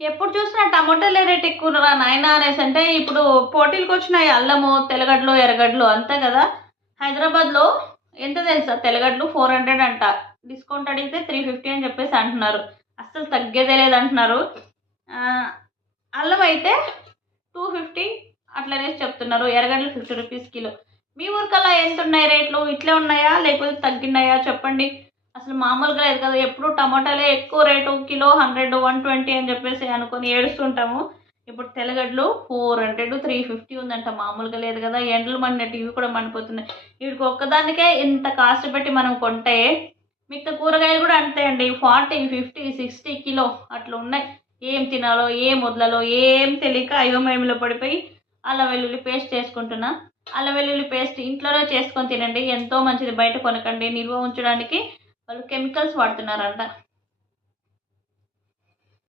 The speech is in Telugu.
ఎప్పుడు చూసినా టమాటాలే రేట్ ఎక్కువరా నాయనా అనేసి అంటే ఇప్పుడు పోటీలకు వచ్చినాయి అల్లము తెల్లగడ్డలు ఎర్రగడ్డలు అంతే కదా. హైదరాబాద్లో ఎంత తెలుసా, తెల్లగడ్డలు 400 అంట, డిస్కౌంట్ అడిగితే 350 అని చెప్పేసి అంటున్నారు. అస్సలు తగ్గేదే లేదంటున్నారు. అల్లం అయితే 250 అట్లనేసి చెప్తున్నారు. ఎర్రగడ్డలు 50 రూపీస్ కిలో. మీ ఊరికల్లా ఎంత ఉన్నాయి రేట్లు? ఇట్లే ఉన్నాయా లేకపోతే తగ్గినాయా చెప్పండి. అసలు మామూలుగా లేదు కదా, ఎప్పుడు టమాటాలే ఎక్కువ రేటు, కిలో 100 120 అని చెప్పేసి అనుకొని ఏడుస్తుంటాము. ఇప్పుడు తెల్లగడ్డలు 400 350 ఉందంట, మామూలుగా లేదు కదా. ఎండలు మండినట్టు ఇవి కూడా మండిపోతున్నాయి. వీటికి ఒక్కదానికే ఇంత కాస్ట్ పెట్టి మనం కొంటే మిగతా కూరగాయలు కూడా అంతే అండి, 40 50 60 కిలో అట్లా ఉన్నాయి. ఏం తినాలో ఏం వదలలో ఏం తెలియక అయోమయంలో పడిపోయి అల్లం వెల్లుల్లి పేస్ట్ చేసుకుంటున్నా. అల్లం వెల్లుల్లి పేస్ట్ ఇంట్లోనే చేసుకొని తినండి, ఎంతో మంచిది. బయట కొనకండి, నిల్వ ఉంచడానికి వాళ్ళు కెమికల్స్ వాడుతున్నారంట.